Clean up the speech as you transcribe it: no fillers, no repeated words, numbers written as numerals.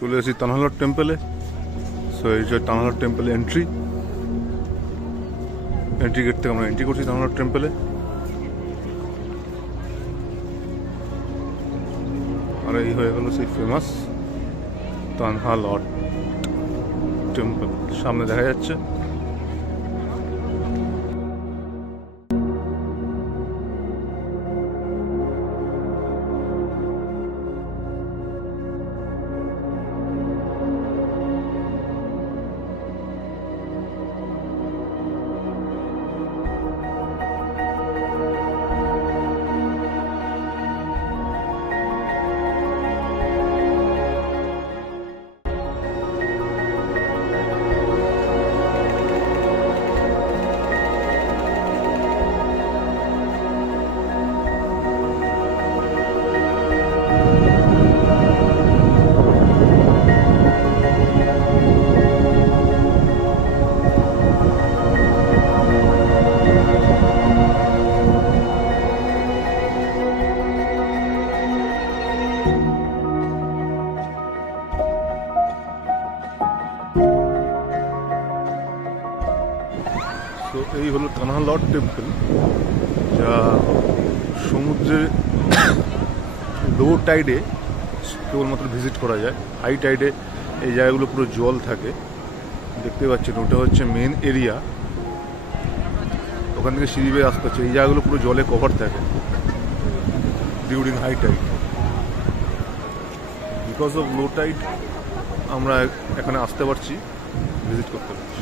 চলে এসেছি তানহালট টেম্পলে। সো এই যে তানহালট টেম্পল এন্ট্রি গেট থেকে আমরা এন্ট্রি করছি তানহালট টেম্পলে। আর এই হয়ে গেল সেই ফেমাস তানহালট টেম্পল, সামনে দেখা যাচ্ছে। তো এই হলো তানহালট টেম্পল, যা সমুদ্রে লো টাইডে কেবলমাত্র ভিজিট করা যায়। হাই টাইডে এই জায়গাগুলো পুরো জল থাকে, দেখতে পাচ্ছেন। ওটা হচ্ছে মেন এরিয়া, ওখান থেকে সিঁড়ি বেয়ে আসতে হচ্ছে। এই জায়গাগুলো পুরো জলে কভার থাকে during high tide. Because of low tide আমরা এখানে আসতে পারছি, ভিজিট করতে পারছি।